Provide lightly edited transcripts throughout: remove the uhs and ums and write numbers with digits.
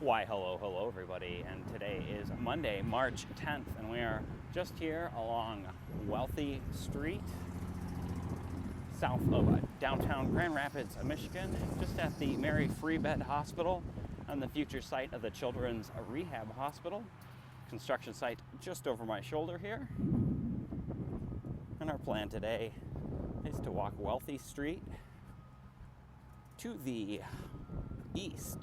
Why, hello, everybody. And today is Monday, March 10th, and we are just here along Wealthy Street, south of downtown Grand Rapids, Michigan, just at the Mary Free Bed Hospital on the future site of the Children's Rehab Hospital. Construction site just over my shoulder here. And our plan today is to walk Wealthy Street to the east.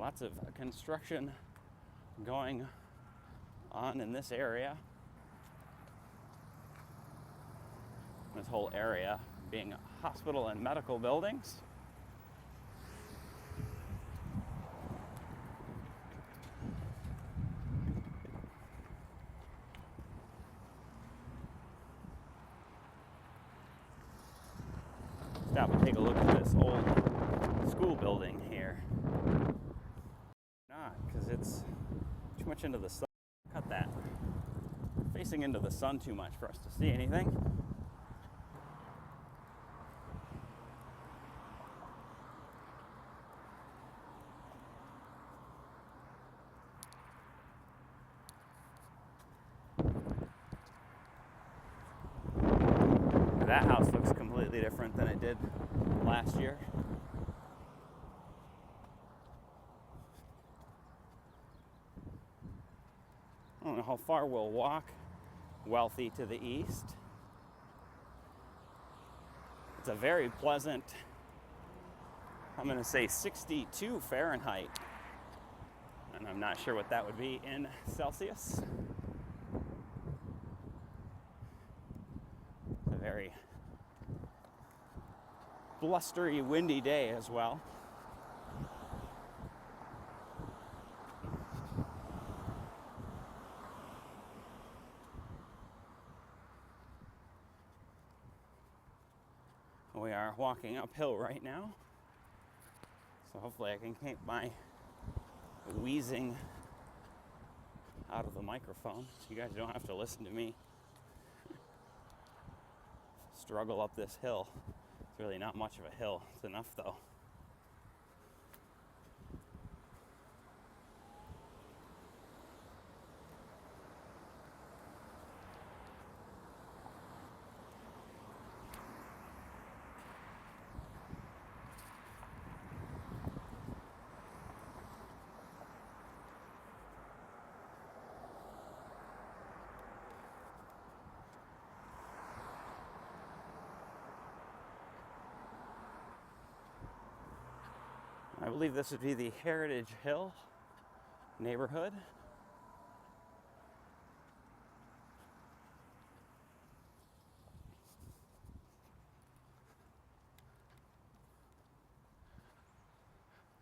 Lots of construction going on in this area. This whole area being hospital and medical buildings. Stop and take a look at this old school building here. Not because it's too much into the sun. Cut that. Facing into the sun too much for us to see anything. That house looks completely different than it did last year. I don't know how far we'll walk Wealthy to the east. It's a very pleasant, I'm going to say 62 Fahrenheit. And I'm not sure what that would be in Celsius. It's a very blustery, windy day as well. We are walking uphill right now, so hopefully I can keep my wheezing out of the microphone so you guys don't have to listen to me struggle up this hill. It's really not much of a hill. It's enough though. I believe this would be the Heritage Hill neighborhood.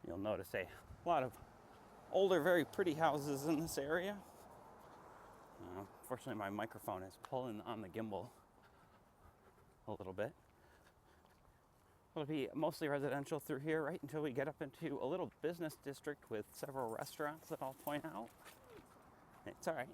You'll notice a lot of older, very pretty houses in this area. Unfortunately, my microphone is pulling on the gimbal a little bit. It'll be mostly residential through here right until we get up into a little business district with several restaurants that I'll point out. It's all right.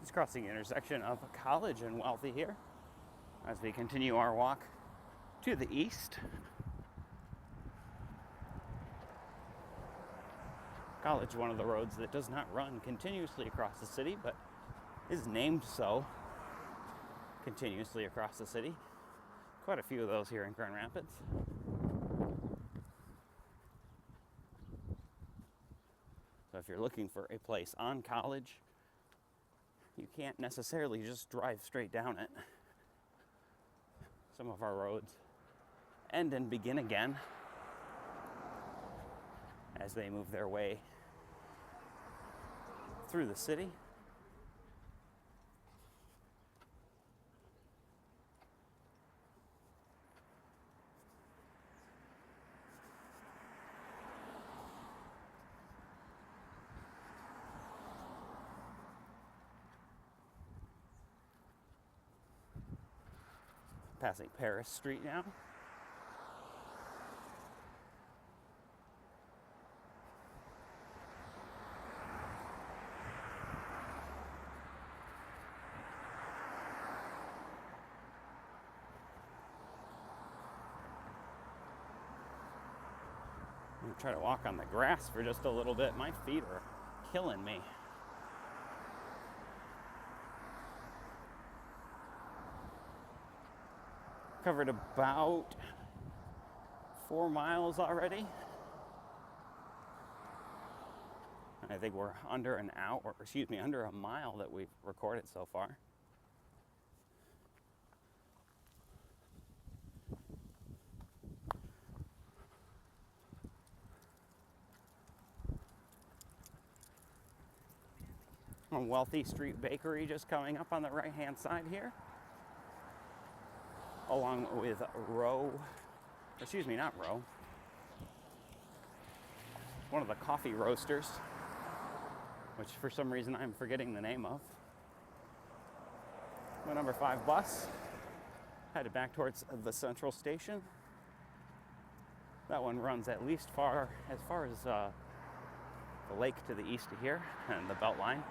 Just crossing the intersection of College and Wealthy here as we continue our walk to the east. College, one of the roads that does not run continuously across the city, but is named so continuously across the city. Quite a few of those here in Grand Rapids. So if you're looking for a place on College, you can't necessarily just drive straight down it. Some of our roads end and begin again as they move their way through the city. Passing Paris Street now. I'm gonna try to walk on the grass for just a little bit. My feet are killing me. Covered about 4 miles already. I think we're under an hour, or excuse me, under a mile that we've recorded so far. A Wealthy Street Bakery just coming up on the right-hand side here, along with one of the coffee roasters, which for some reason I'm forgetting the name of. My number 5 bus headed back towards the Central Station. That one runs at least as far as the lake to the east of here and the Beltline.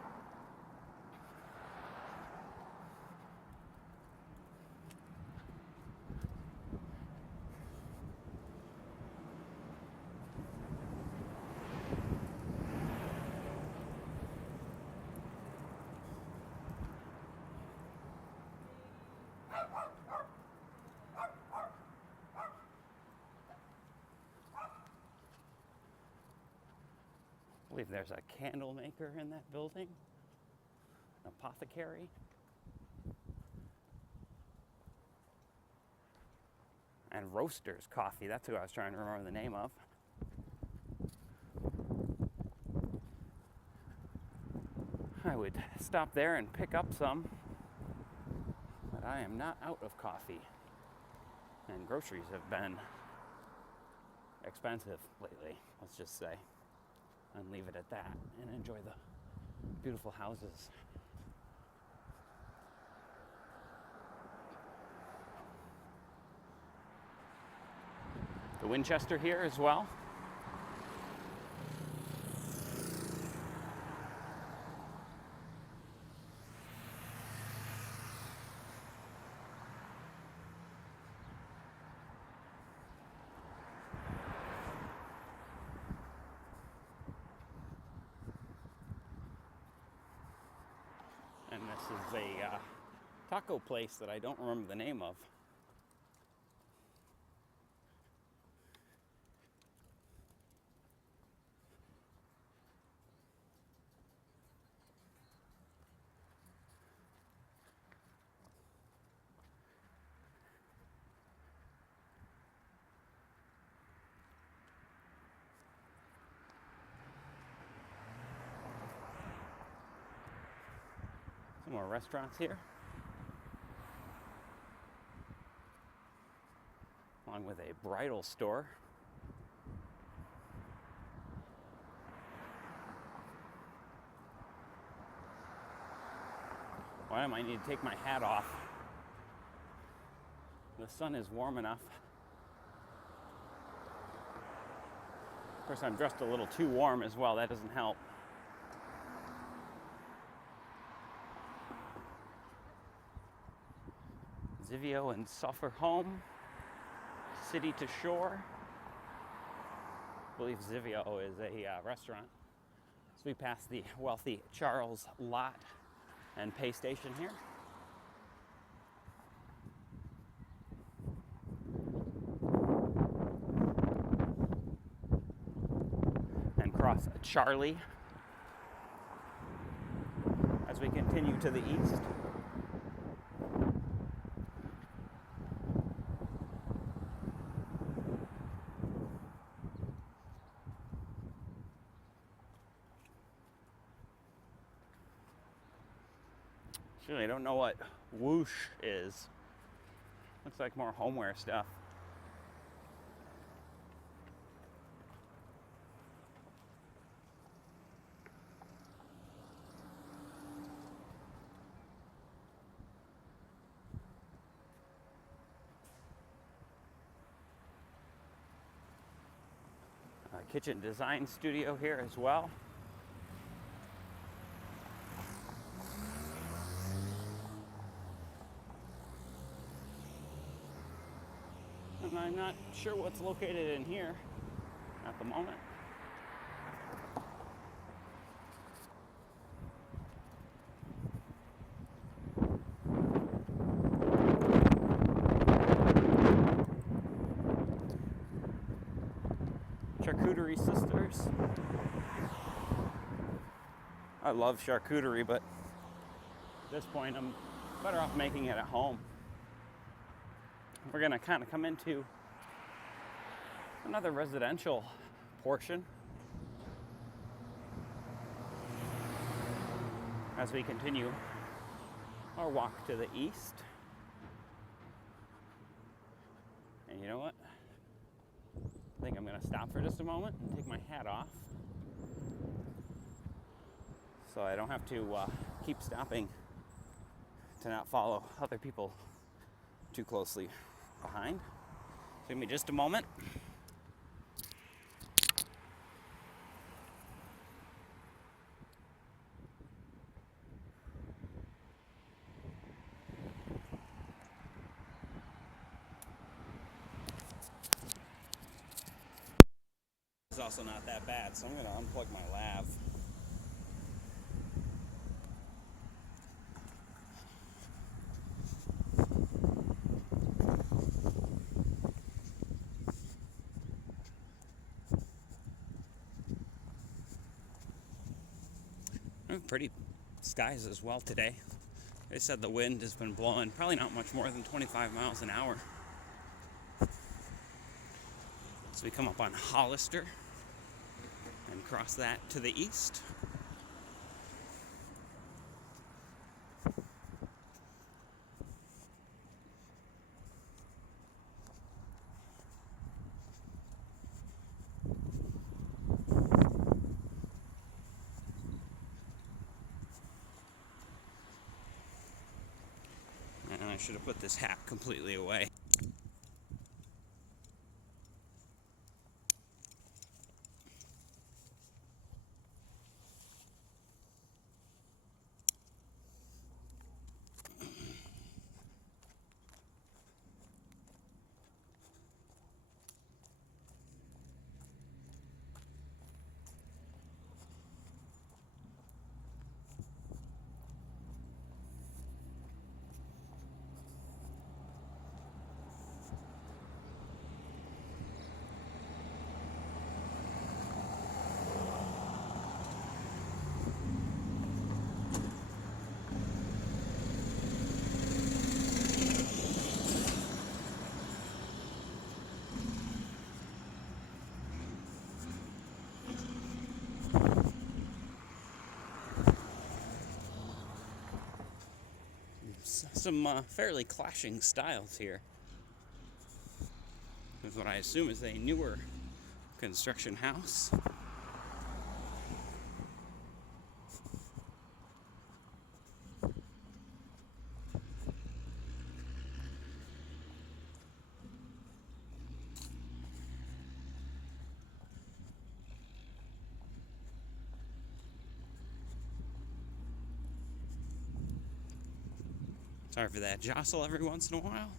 I believe there's a candle maker in that building, an apothecary. And Roasters Coffee, that's who I was trying to remember the name of. I would stop there and pick up some, but I am not out of coffee. And groceries have been expensive lately, let's just say. And leave it at that and enjoy the beautiful houses. The Winchester here as well. And this is a taco place that I don't remember the name of. Some more restaurants here, along with a bridal store. Why am I need to take my hat off? The sun is warm enough. Of course, I'm dressed a little too warm as well. That doesn't help. Zivio and Sulphur Home, City to Shore. I believe Zivio is a restaurant. So we pass the Wealthy Charles lot and pay station here. Charlie as we continue to the east. Actually, I don't know what whoosh is. Looks like more homeware stuff. Kitchen design studio here as well. And I'm not sure what's located in here at the moment. Charcuterie Sisters. I love charcuterie, but at this point I'm better off making it at home. We're gonna kind of come into another residential portion as we continue our walk to the east. And you know what? I think I'm gonna stop for just a moment and take my hat off so I don't have to keep stopping to not follow other people too closely behind. So give me just a moment. It's also not that bad, so I'm going to unplug my lav. Pretty skies as well today. They said the wind has been blowing probably not much more than 25 miles an hour. So we come up on Hollister and cross that to the east. And I should have put this hat completely away. Some fairly clashing styles here. This is what I assume is a newer construction house. Sorry for that jostle every once in a while.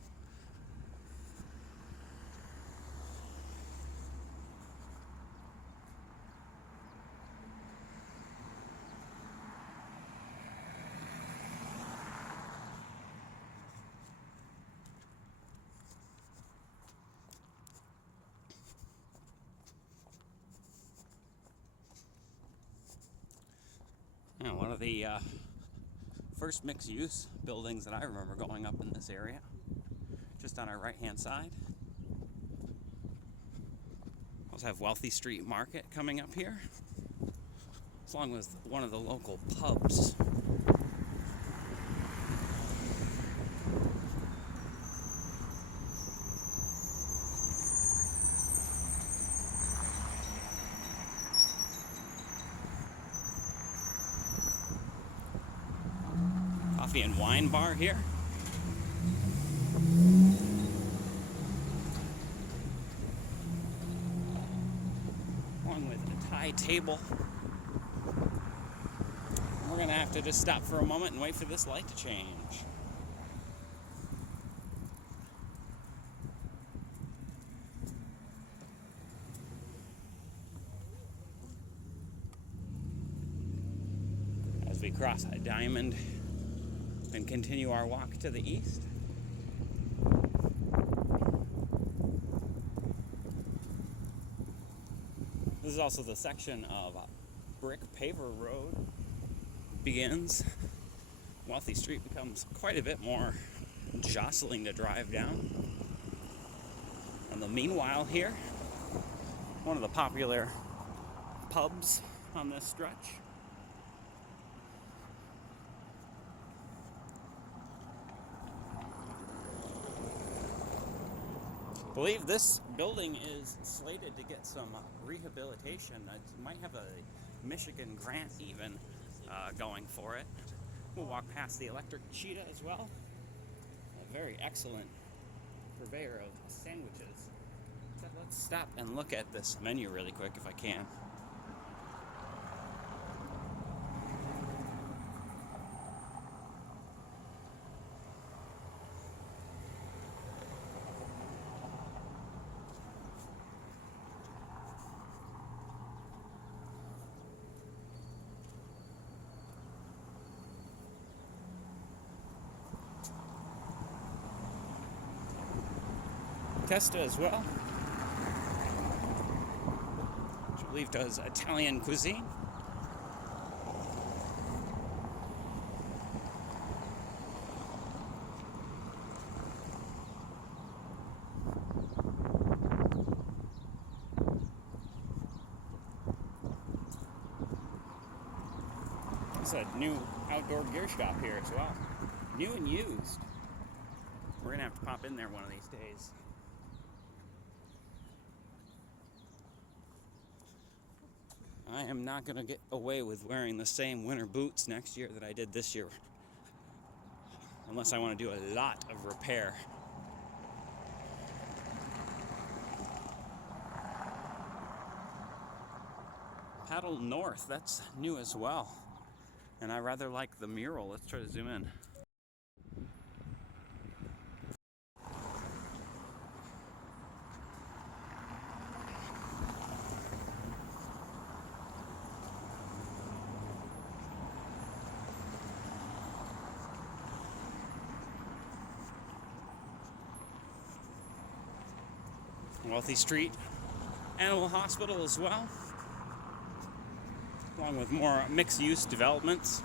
And one of the first mixed-use buildings that I remember going up in this area, just on our right-hand side. Also have Wealthy Street Market coming up here, along with one of the local pubs. Coffee and wine bar here. Along with a Thai table. We're going to have to just stop for a moment and wait for this light to change. As we cross a diamond and continue our walk to the east. This is also the section of brick paver road begins. Wealthy Street becomes quite a bit more jostling to drive down. And the meanwhile here, one of the popular pubs on this stretch. I believe this building is slated to get some rehabilitation. It might have a Michigan grant even going for it. We'll walk past the Electric Cheetah as well. A very excellent purveyor of sandwiches. So let's stop and look at this menu really quick if I can. Testa as well, which I believe does Italian cuisine. There's a new outdoor gear shop here as well, new and used. We're gonna have to pop in there one of these days. I am not going to get away with wearing the same winter boots next year that I did this year, unless I want to do a lot of repair. Paddle North, that's new as well. And I rather like the mural. Let's try to zoom in. Wealthy Street Animal Hospital as well, along with more mixed-use developments.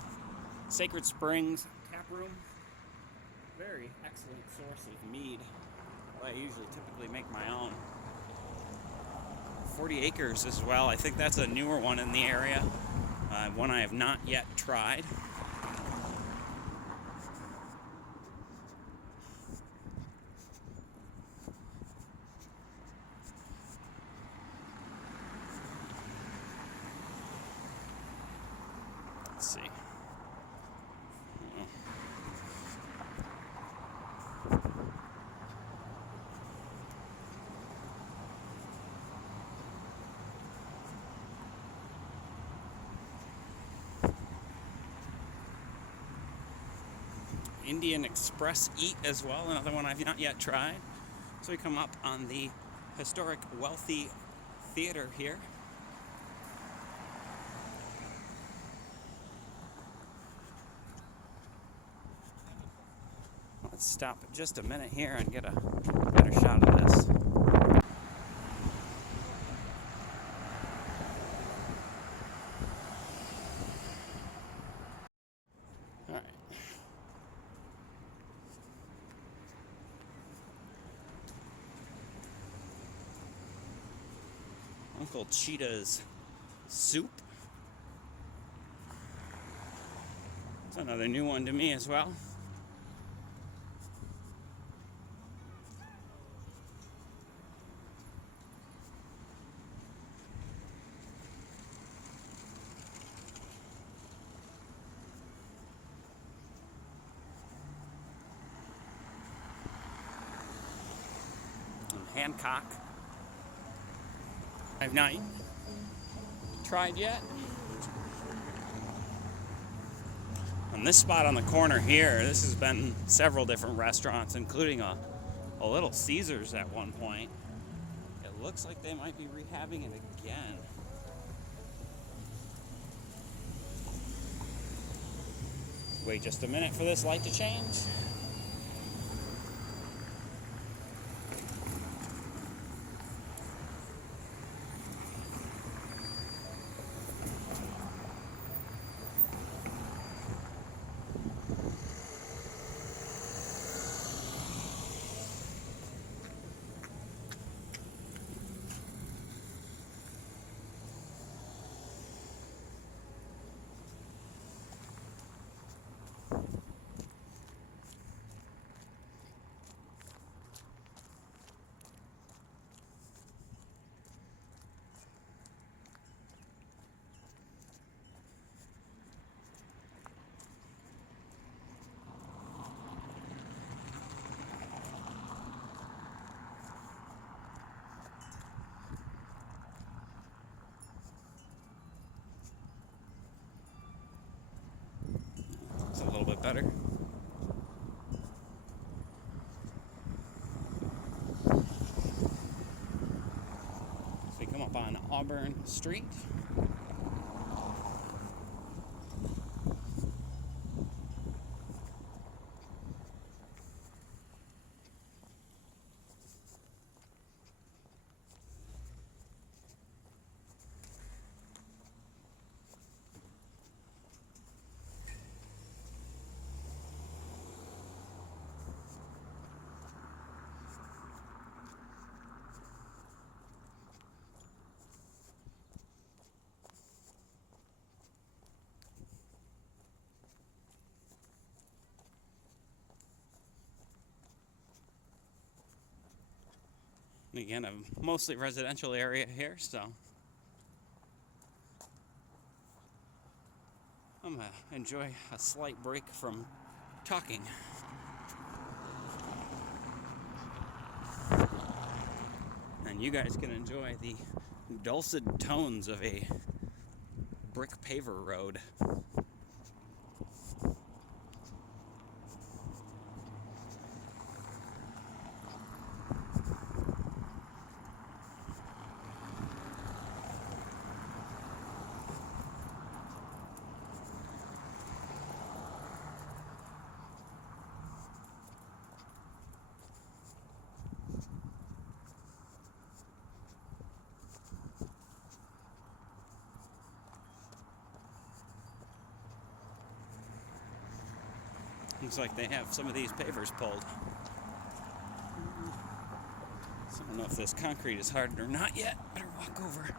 Sacred Springs Tap Room, very excellent source of mead. I usually typically make my own. 40 Acres as well. I think that's a newer one in the area, one I have not yet tried. Let's see. Indian Express Eat as well, another one I've not yet tried. So we come up on the historic Wealthy Theater here. Let's stop just a minute here and get a better shot of this. Tropical Cheetah's soup. It's another new one to me as well. Hancock. I've not tried yet. On this spot on the corner here, this has been several different restaurants, including a Little Caesars at one point. It looks like they might be rehabbing it again. Wait just a minute for this light to change. It's a little bit better. So we come up on Auburn Street. And again, a mostly residential area here, so I'm gonna enjoy a slight break from talking. And you guys can enjoy the dulcet tones of a brick paver road. Looks like they have some of these pavers pulled. So I don't know if this concrete is hardened or not yet. Better walk over.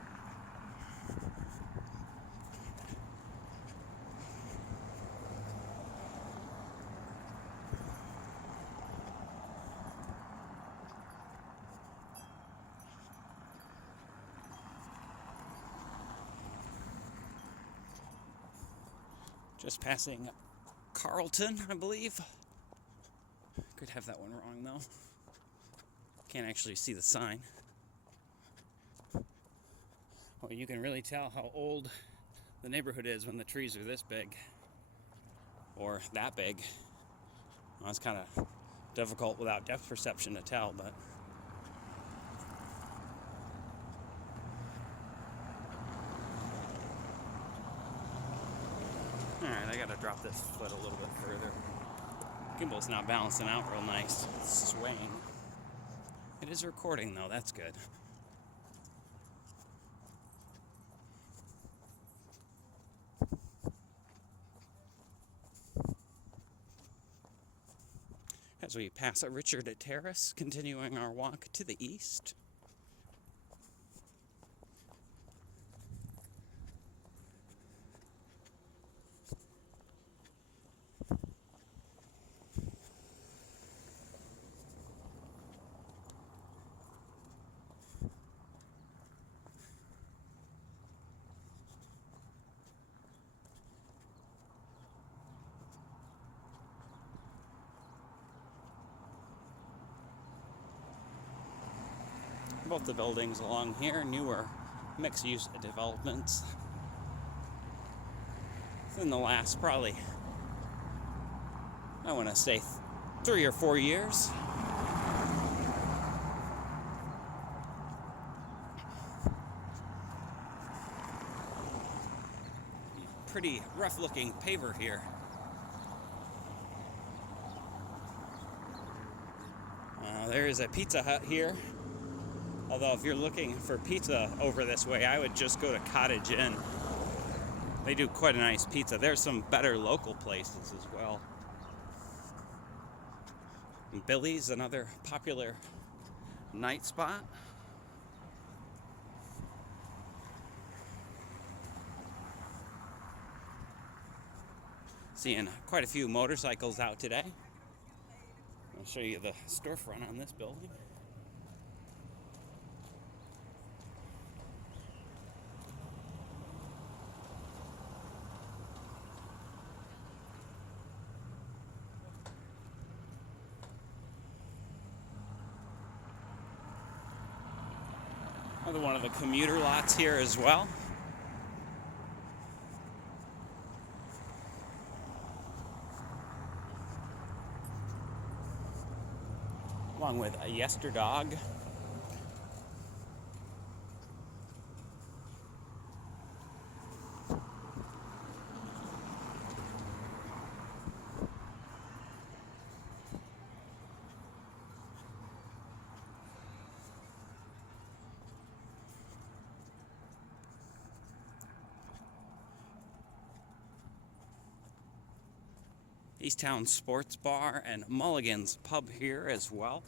Just passing Carlton, I believe. Could have that one wrong though. Can't actually see the sign. Well, you can really tell how old the neighborhood is when the trees are this big. Or that big. Well, it's kind of difficult without depth perception to tell, but alright, I gotta drop this foot a little bit further. Gimbal's not balancing out real nice. It's swaying. It is recording though, that's good. As we pass a Richard Terrace, continuing our walk to the east. both the buildings along here, newer mixed-use developments. In the last probably, I want to say 3 or 4 years. Pretty rough-looking paver here. There is a Pizza Hut here. Although if you're looking for pizza over this way, I would just go to Cottage Inn. They do quite a nice pizza. There's some better local places as well. And Billy's, another popular night spot. Seeing quite a few motorcycles out today. I'll show you the storefront on this building. Another one of the commuter lots here as well. Along with a Yesterdog. Easttown Sports Bar and Mulligan's Pub here as well.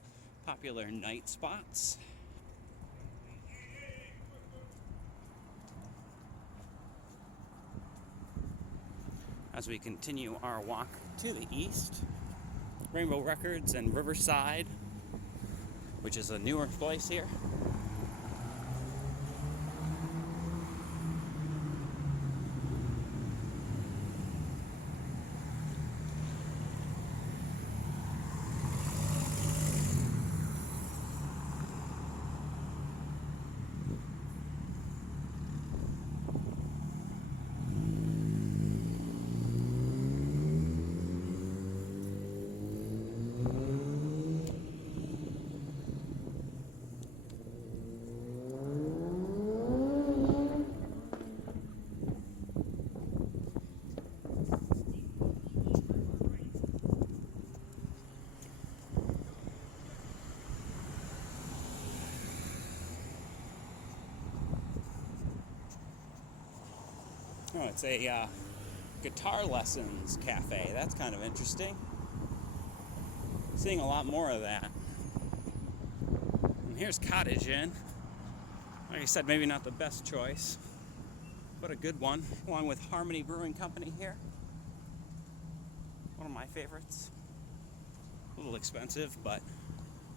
Popular night spots. As we continue our walk to the east, Rainbow Records and Riverside, which is a newer place here. Oh, it's a guitar lessons cafe. That's kind of interesting. Seeing a lot more of that. And here's Cottage Inn. Like I said, maybe not the best choice, but a good one, along with Harmony Brewing Company here. One of my favorites. A little expensive, but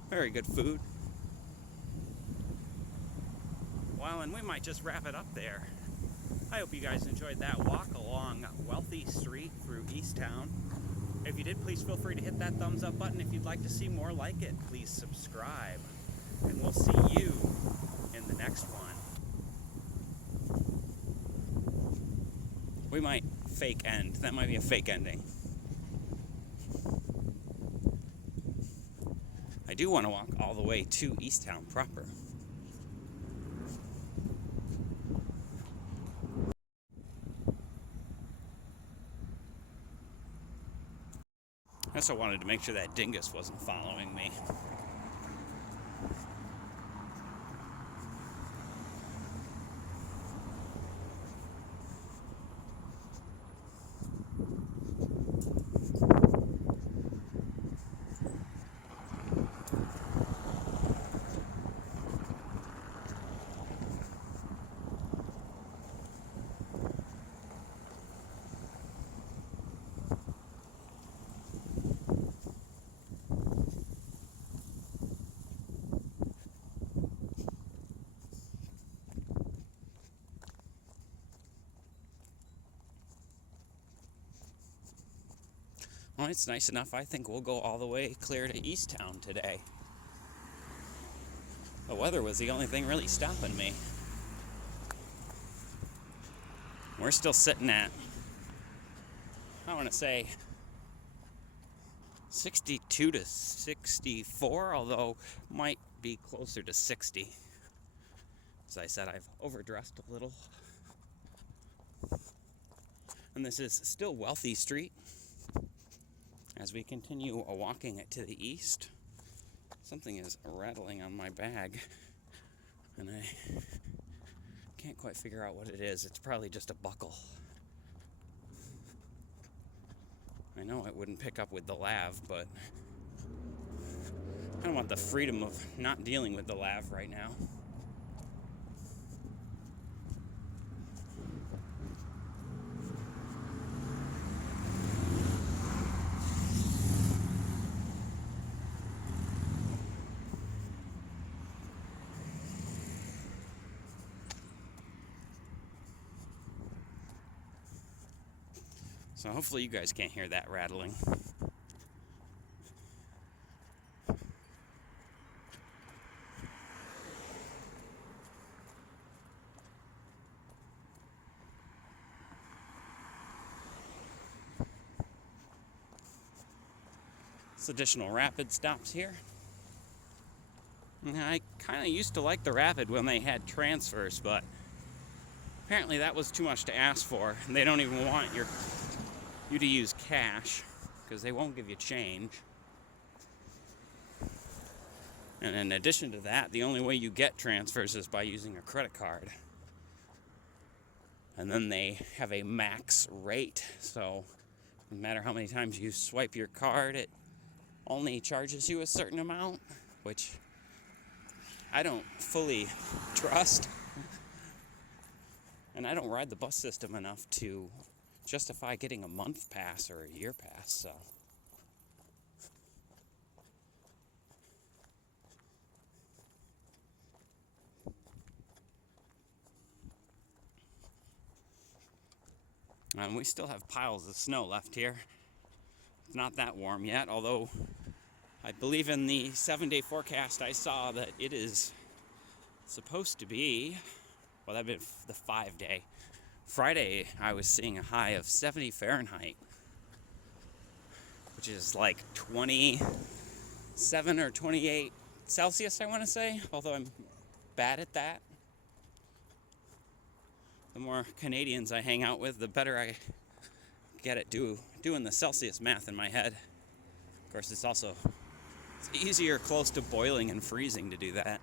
very good food. Well, and we might just wrap it up there. I hope you guys enjoyed that walk along Wealthy Street through Easttown. If you did, please feel free to hit that thumbs up button. If you'd like to see more like it, please subscribe. And we'll see you in the next one. We might fake end. That might be a fake ending. I do want to walk all the way to Easttown proper. I also wanted to make sure that dingus wasn't following me. Well, it's nice enough. I think we'll go all the way clear to Easttown today. The weather was the only thing really stopping me. We're still sitting at, I want to say, 62 to 64, although might be closer to 60. As I said, I've overdressed a little. And this is still Wealthy Street. As we continue walking it to the east, something is rattling on my bag, and I can't quite figure out what it is. It's probably just a buckle. I know it wouldn't pick up with the lav, but I don't want the freedom of not dealing with the lav right now. So hopefully you guys can't hear that rattling. It's additional rapid stops here. Now, I kind of used to like the rapid when they had transfers, but apparently that was too much to ask for. And they don't even want you to use cash because they won't give you change. And in addition to that, the only way you get transfers is by using a credit card. And then they have a max rate, so no matter how many times you swipe your card, it only charges you a certain amount, which I don't fully trust. And I don't ride the bus system enough to justify getting a month pass or a year pass, so. And we still have piles of snow left here. It's not that warm yet, although I believe in the 7-day forecast I saw that it is supposed to be, well, that'd be the 5-day. Friday, I was seeing a high of 70 Fahrenheit, which is like 27 or 28 Celsius, I want to say, although I'm bad at that. The more Canadians I hang out with, the better I get at doing the Celsius math in my head. Of course, it's easier close to boiling and freezing to do that.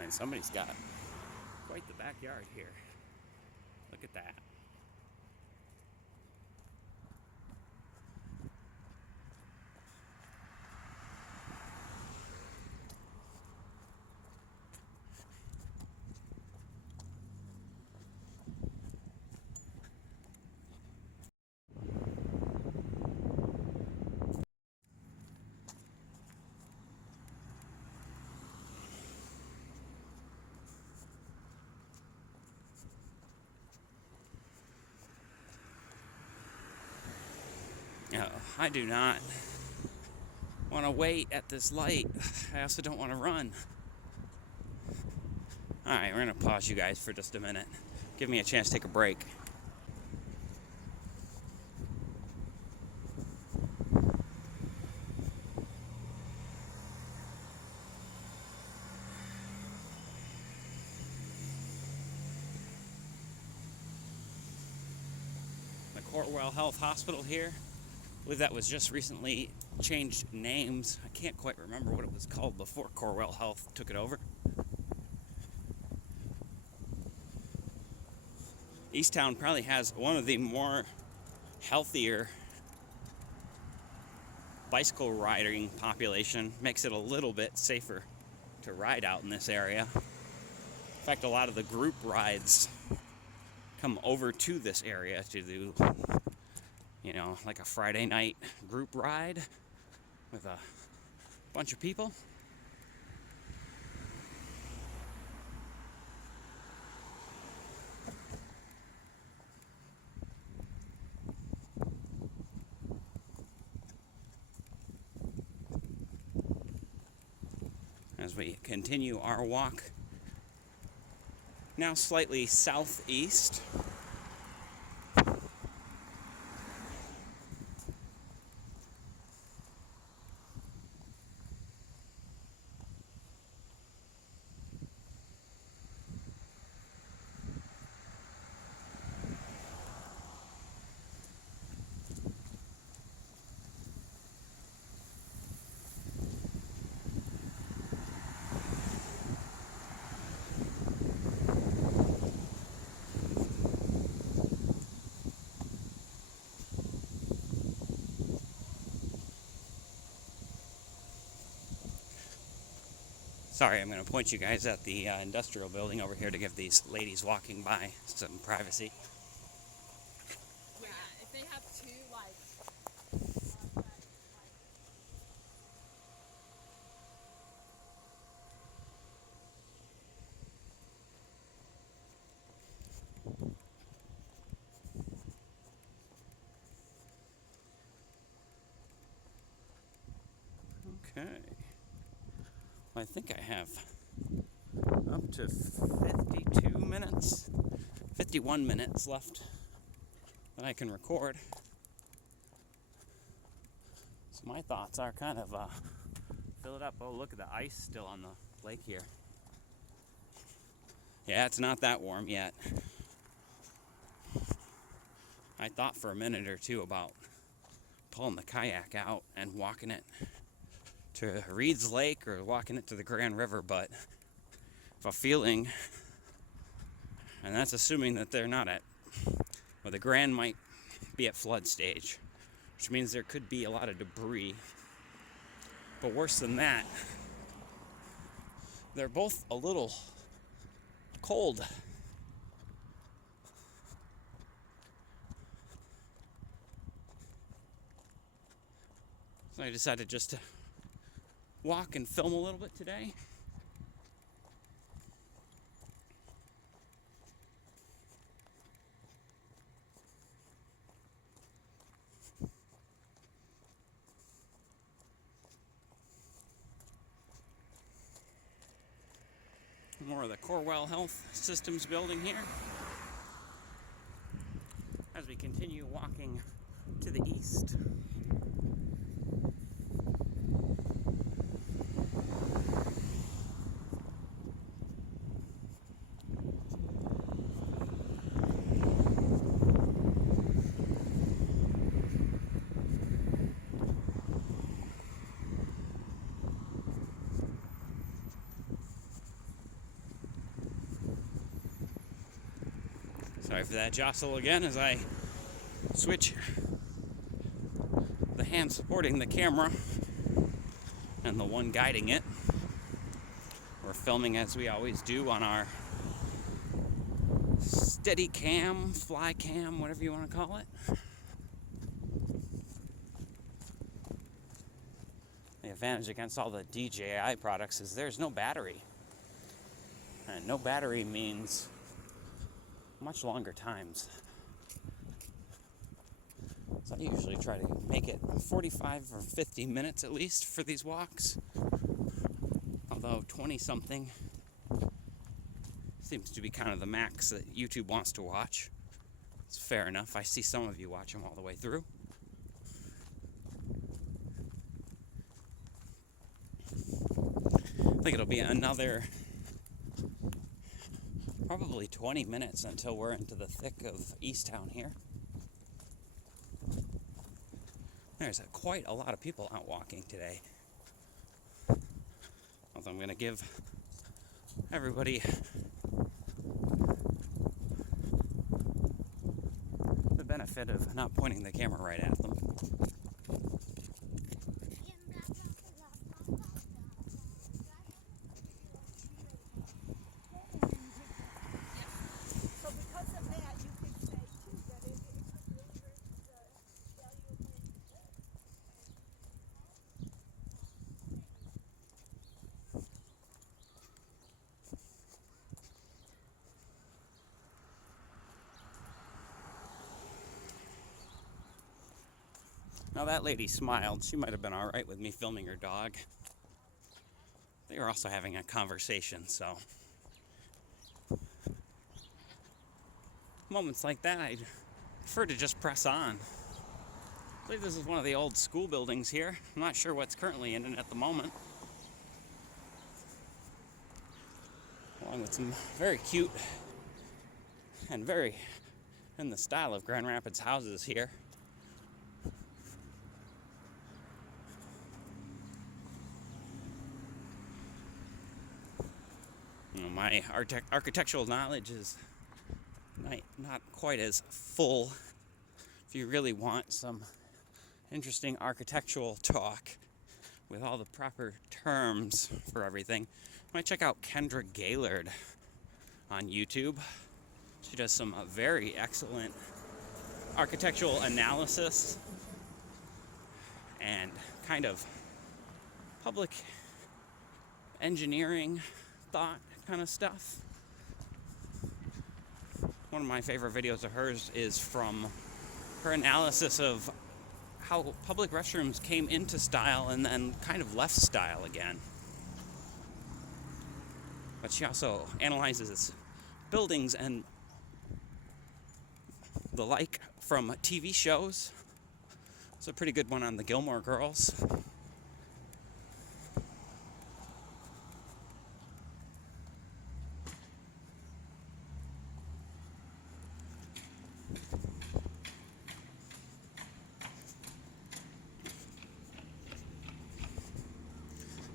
And somebody's got quite the backyard here. Look at that. I do not want to wait at this light. I also don't want to run. Alright, we're going to pause you guys for just a minute. Give me a chance to take a break. The Cortwell Health Hospital here. I believe that was just recently changed names. I can't quite remember what it was called before Cortwell Health took it over. Easttown probably has one of the more healthier bicycle riding population. Makes it a little bit safer to ride out in this area. In fact, a lot of the group rides come over to this area to do, like a Friday night group ride with a bunch of people. as we continue our walk, now slightly southeast. Sorry, I'm going to point you guys at the industrial building over here to give these ladies walking by some privacy. Yeah, if they have two, like... Okay. Well, I think I have up to 52 minutes, 51 minutes left that I can record. So my thoughts are kind of fill it up. Oh, look at the ice still on the lake here. Yeah, it's not that warm yet. I thought for a minute or two about pulling the kayak out and walking it to Reed's Lake or walking it to the Grand River, but if a feeling, and that's assuming that they're not at, well, the Grand might be at flood stage, which means there could be a lot of debris. But worse than that, they're both a little cold. So I decided just to walk and film a little bit today. More of the Corwell Health Systems building here. As we continue walking to the east. Sorry for that jostle again as I switch the hand supporting the camera and the one guiding it. We're filming as we always do on our steady cam, fly cam, whatever you want to call it. The advantage against all the DJI products is there's no battery. And no battery means much longer times. So I usually try to make it 45 or 50 minutes at least for these walks. Although 20-something seems to be kind of the max that YouTube wants to watch. It's fair enough. I see some of you watch them all the way through. I think it'll be another probably 20 minutes until we're into the thick of Easttown here. There's quite a lot of people out walking today. Although I'm going to give everybody the benefit of not pointing the camera right at them. Now that lady smiled. She might have been all right with me filming her dog. they were also having a conversation, so moments like that, I prefer to just press on. I believe this is one of the old school buildings here. I'm not sure what's currently in it at the moment. Along with some very cute and very in the style of Grand Rapids houses here. You know, my architectural knowledge is not quite as full. If you really want some interesting architectural talk with all the proper terms for everything, you might check out Kendra Gaylord on YouTube. She does some very excellent architectural analysis and kind of public engineering thought kind of stuff. One of my favorite videos of hers is from her analysis of how public restrooms came into style and then kind of left style again. But she also analyzes buildings and the like from TV shows. It's a pretty good one on the Gilmore Girls.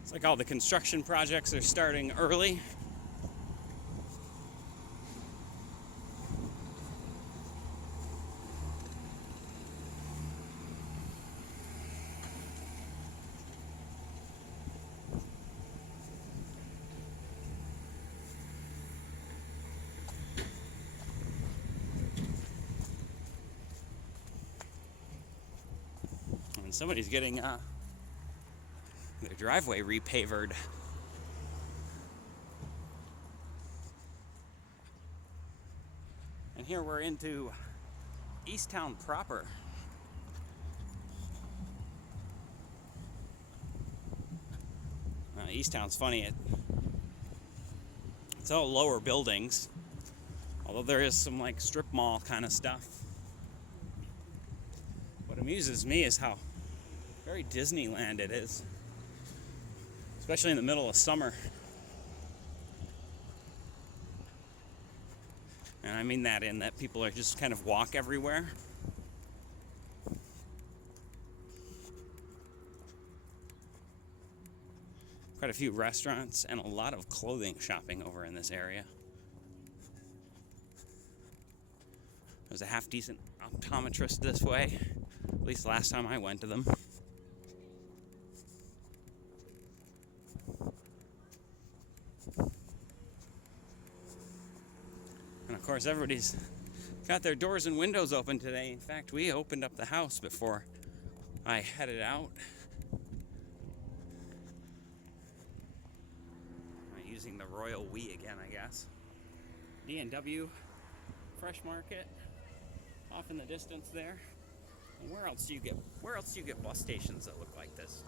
It's like all the construction projects are starting early. And somebody's getting their driveway repavered. And here we're into Easttown proper. Easttown's funny. It's all lower buildings, although there is some like strip mall kind of stuff. What amuses me is how very Disneyland it is, especially in the middle of summer. And I mean that in that people are just kind of walk everywhere. Quite a few restaurants and a lot of clothing shopping over in this area. There's a half-decent optometrist this way, at least last time I went to them. And of course, everybody's got their doors and windows open today. In fact, we opened up the house before I headed out. I'm using the royal we again, I guess. D&W, Fresh Market, off in the distance there. And where else do you get bus stations that look like this?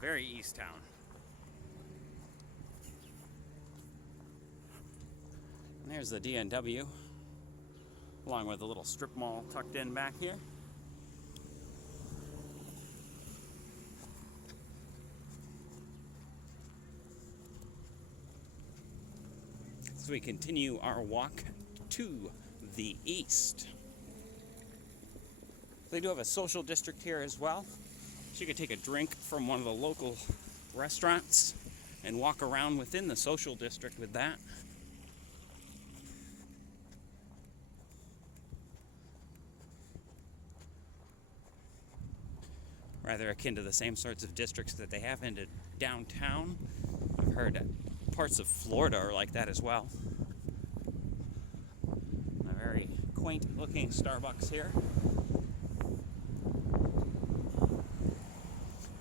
Very Easttown. And there's the D&W, along with a little strip mall tucked in back here. As we continue our walk to the east. They do have a social district here as well. So you could take a drink from one of the local restaurants and walk around within the social district with that. Rather akin to the same sorts of districts that they have into downtown. I've heard parts of Florida are like that as well. A very quaint looking Starbucks here.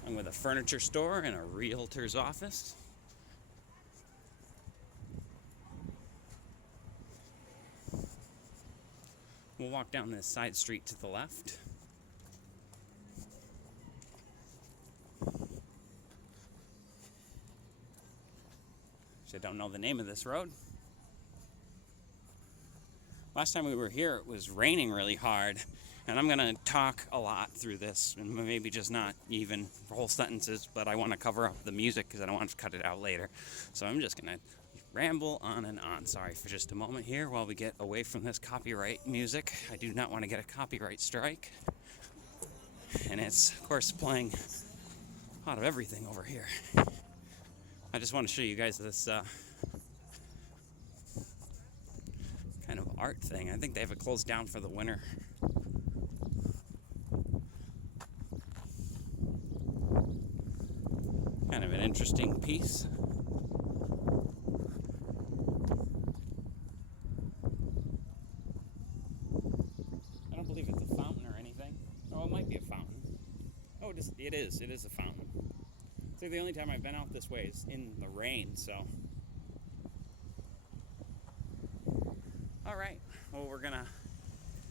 Along with a furniture store and a realtor's office. We'll walk down this side street to the left. I don't know the name of this road. Last time we were here, it was raining really hard, and I'm gonna talk a lot through this, and maybe just not even whole sentences, but I want to cover up the music because I don't want to cut it out later. So I'm just gonna ramble on and on. Sorry for just a moment here while we get away from this copyright music. I do not want to get a copyright strike. And it's, of course, playing a lot of everything over here. I just want to show you guys this kind of art thing. I think they have it closed down for the winter. Kind of an interesting piece. I don't believe it's a fountain or anything. Oh, it might be a fountain. Oh, it is a fountain. So the only time I've been out this way is in the rain, so. All right, well, we're gonna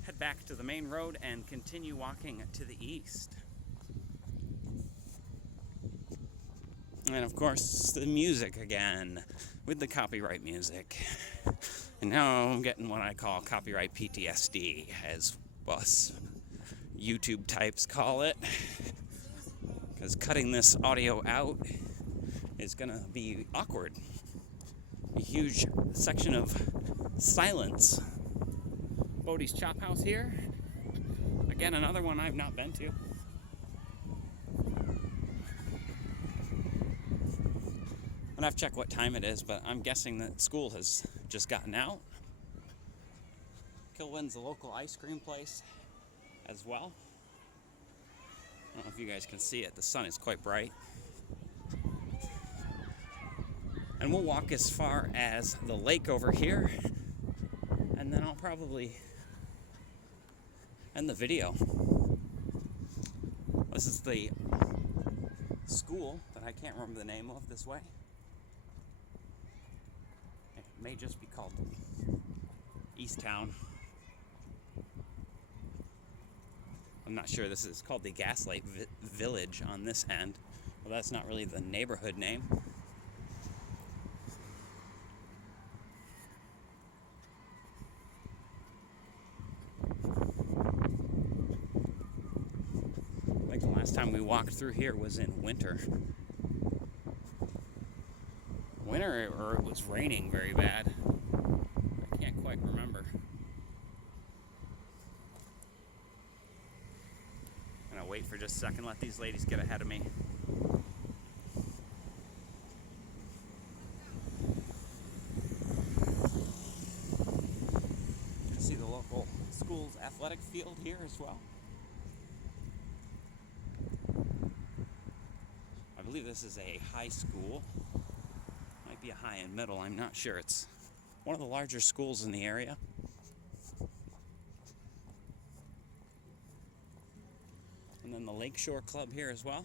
head back to the main road and continue walking to the east. And of course, the music again, with the copyright music. And now I'm getting what I call copyright PTSD, as us YouTube types call it. Because cutting this audio out is gonna be awkward. A huge section of silence. Bodie's Chop House here. Again, another one I've not been to. And I've checked what time it is, but I'm guessing that school has just gotten out. Kilwin's a local ice cream place as well. I don't know if you guys can see it. The sun is quite bright. And we'll walk as far as the lake over here, and then I'll probably end the video. This is the school that I can't remember the name of this way. It may just be called East Town. I'm not sure. This is called the Gaslight Village on this end. Well, that's not really the neighborhood name. Like the last time we walked through here was in winter. Winter, or it was raining very bad. I can't quite remember. Wait for just a second, let these ladies get ahead of me. See the local school's athletic field here as well. I believe this is a high school. Might be a high and middle, I'm not sure. It's one of the larger schools in the area. And then the Lakeshore Club here as well.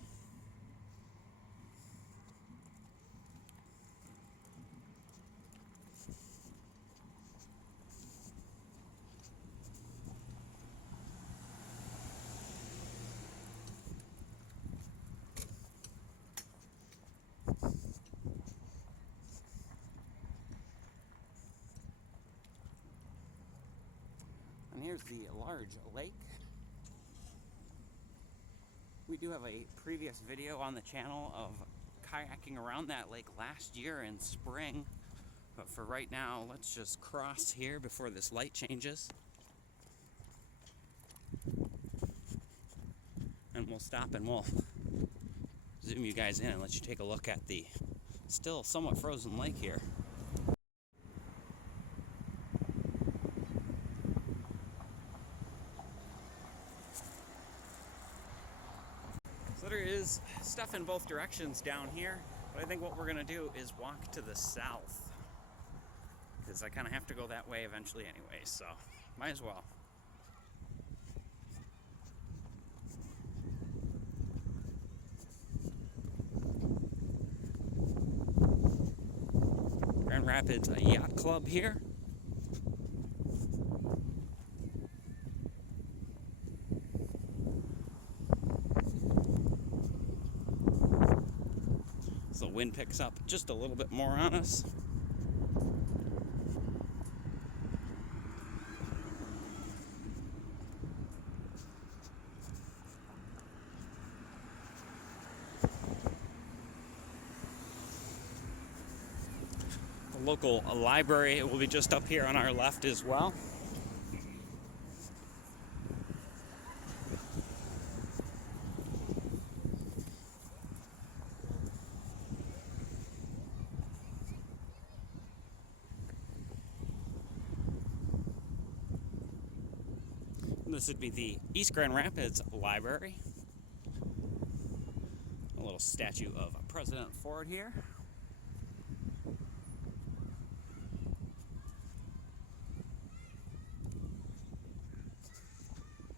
And here's the large lake. We do have a previous video on the channel of kayaking around that lake last year in spring. But for right now, let's just cross here before this light changes. And we'll stop and we'll zoom you guys in and let you take a look at the still somewhat frozen lake here. So there is stuff in both directions down here, but I think what we're going to do is walk to the south, because I kind of have to go that way eventually anyway, so might as well. Grand Rapids Yacht Club here. So the wind picks up just a little bit more on us. local library will be just up here on our left as well. This would be the East Grand Rapids Library. A little statue of President Ford here.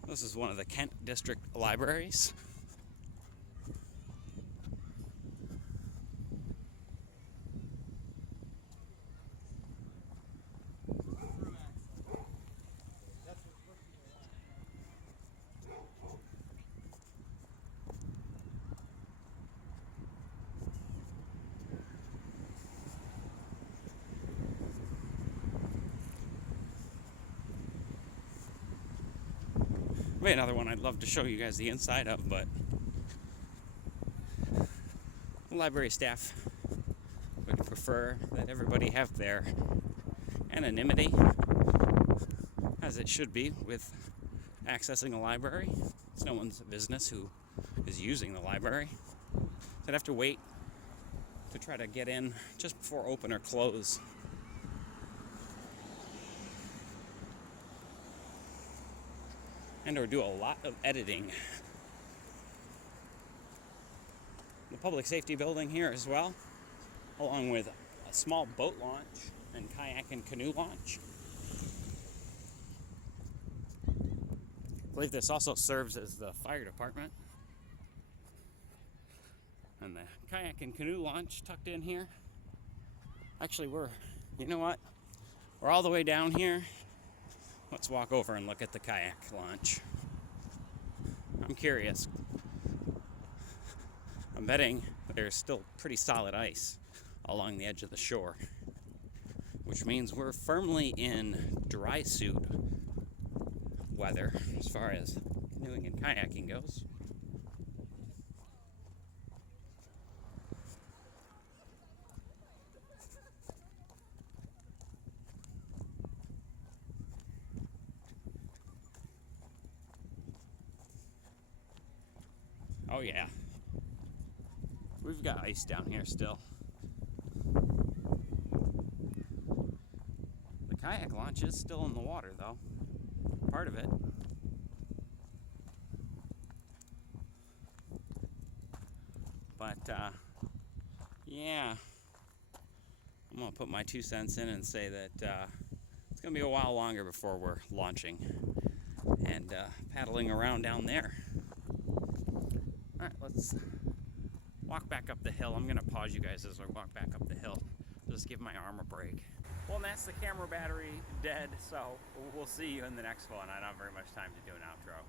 This is one of the Kent District libraries. Maybe another one I'd love to show you guys the inside of, but the library staff would prefer that everybody have their anonymity, as it should be with accessing a library. It's no one's business who is using the library. They'd have to wait to try to get in just before open or close. And or do a lot of editing. The public safety building here as well, along with a small boat launch and kayak and canoe launch. I believe this also serves as the fire department. And the kayak and canoe launch tucked in here. Actually, you know what? We're all the way down here. Let's walk over and look at the kayak launch. I'm curious. I'm betting there's still pretty solid ice along the edge of the shore, which means we're firmly in dry suit weather as far as canoeing and kayaking goes. Oh yeah, we've got ice down here still. The kayak launch is still in the water though, part of it. But yeah, I'm gonna put my 2 cents in and say that it's gonna be a while longer before we're launching and paddling around down there. All right, let's walk back up the hill. I'm gonna pause you guys as I walk back up the hill. Just give my arm a break. Well, and that's the camera battery dead, so we'll see you in the next one. I don't have very much time to do an outro.